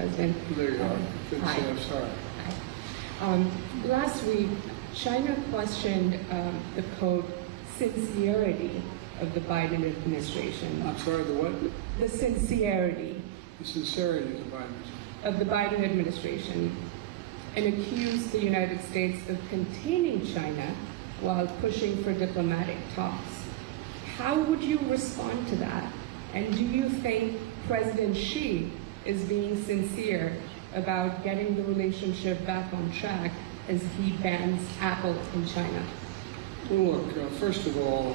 President. There you are. Good to Hi. see you. I'm sorry. Hi. Last week, China questioned the quote sincerity of the Biden administration. I'm sorry, the what? The sincerity The sincerity of the Biden. of the Biden administration, and accused the United States of containing China while pushing for diplomatic talks. How would you respond to that? And do you think President Xi is being sincere about getting the relationship back on track as he bans Apple in China? Well, look, first of all,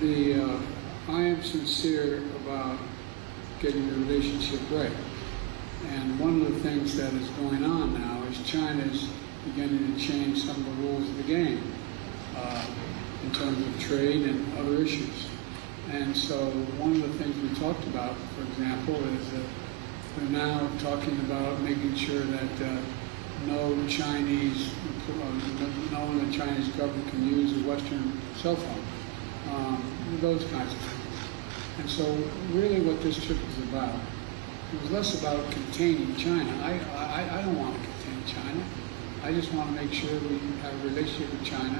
I am sincere about getting the relationship right. And one of the things that is going on now is China's beginning to change some of the rules of the game in terms of trade and other issues. And so one of the things we talked about, for example, is that we're now talking about making sure that no one in the Chinese government can use a Western cell phone, those kinds of things. And so really what this trip is about, it was less about containing China. I don't want to contain China. I just want to make sure we have a relationship with China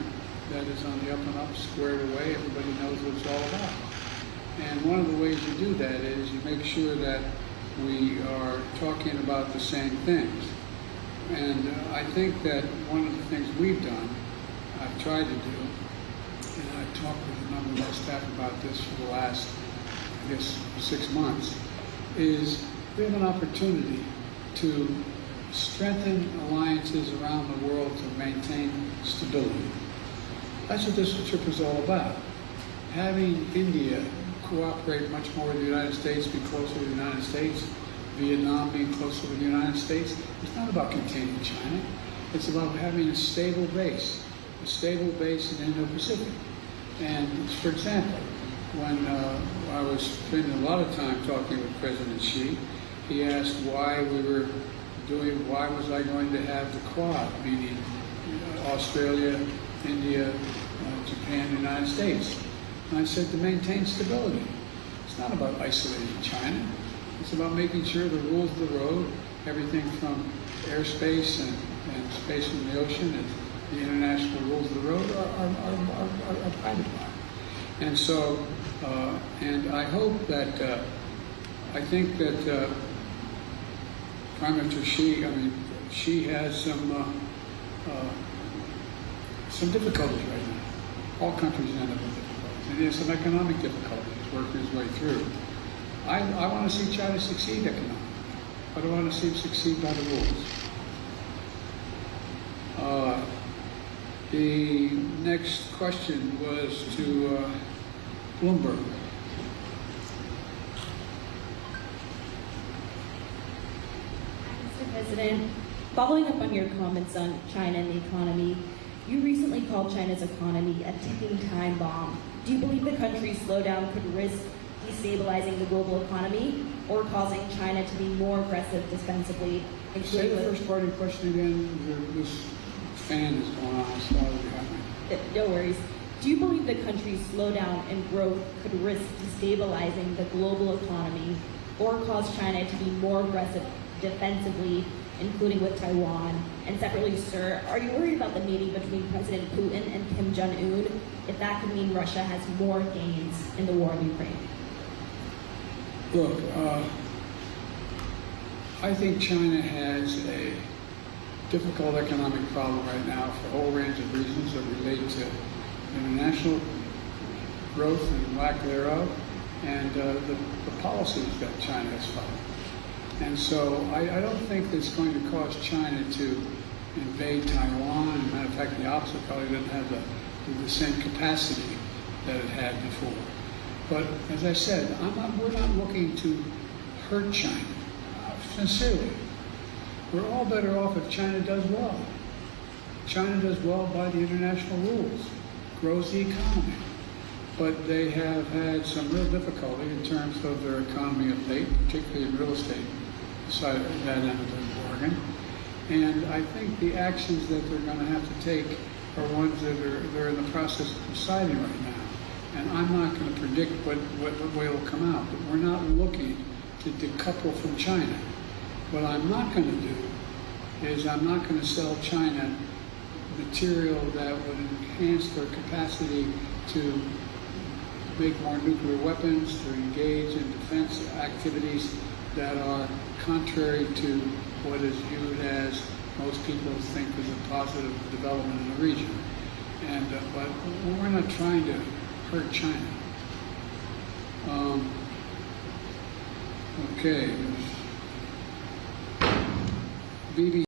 that is on the up and up, squared away. Everybody knows what it's all about. And one of the ways you do that is you make sure that we are talking about the same things. And I think that one of the things we've done, I've tried to do, and I've talked with a number of my staff about this for the last, I guess, 6 months, is we have an opportunity to strengthen alliances around the world to maintain stability. That's what this trip is all about. Having India cooperate much more with the United States, be closer to the United States, Vietnam being closer to the United States, it's not about containing China. It's about having a stable base in Indo-Pacific. And for example, when I was spending a lot of time talking with President Xi, he asked why was I going to have the Quad, meaning Australia, India, Japan, the United States. And I said to maintain stability. It's not about isolating China. It's about making sure the rules of the road, everything from airspace and space in the ocean and the international rules of the road are abided by. And so, and I hope that, I think that Prime Minister Xi has some difficulties right now. All countries end up with difficulties. And he has some economic difficulties working his way through. I want to see China succeed economically, but I want to see it succeed by the rules. The next question was to Bloomberg. Mr. President, following up on your comments on China and the economy, you recently called China's economy a ticking time bomb. Do you believe the country's slowdown could risk destabilizing the global economy or causing China to be more aggressive defensively? Say the first part of your question again. This fan is going on. It's not happening. No worries. Do you believe the country's slowdown in growth could risk destabilizing the global economy or cause China to be more aggressive defensively, including with Taiwan? And separately, sir, are you worried about the meeting between President Putin and Kim Jong-un, if that could mean Russia has more gains in the war in Ukraine? Look, I think China has a difficult economic problem right now for a whole range of reasons that relate to international growth and lack thereof, and the policies that China has followed. And so I don't think it's going to cause China to invade Taiwan. As a matter of fact, the opposite, probably doesn't have the same capacity that it had before. But as I said, we're not looking to hurt China, sincerely. We're all better off if China does well. China does well by the international rules, grows the economy. But they have had some real difficulty in terms of their economy of late, particularly in real estate side of that end of the bargain. And I think the actions that they're going to have to take are ones that they're in the process of deciding right now. And I'm not going to predict what way will come out, but we're not looking to decouple from China. What I'm not going to do is I'm not going to sell China material that would enhance their capacity to make more nuclear weapons, to engage in defense activities that are contrary to what is viewed as most people think is a positive development in the region. And but we're not trying to hurt China. Okay. BB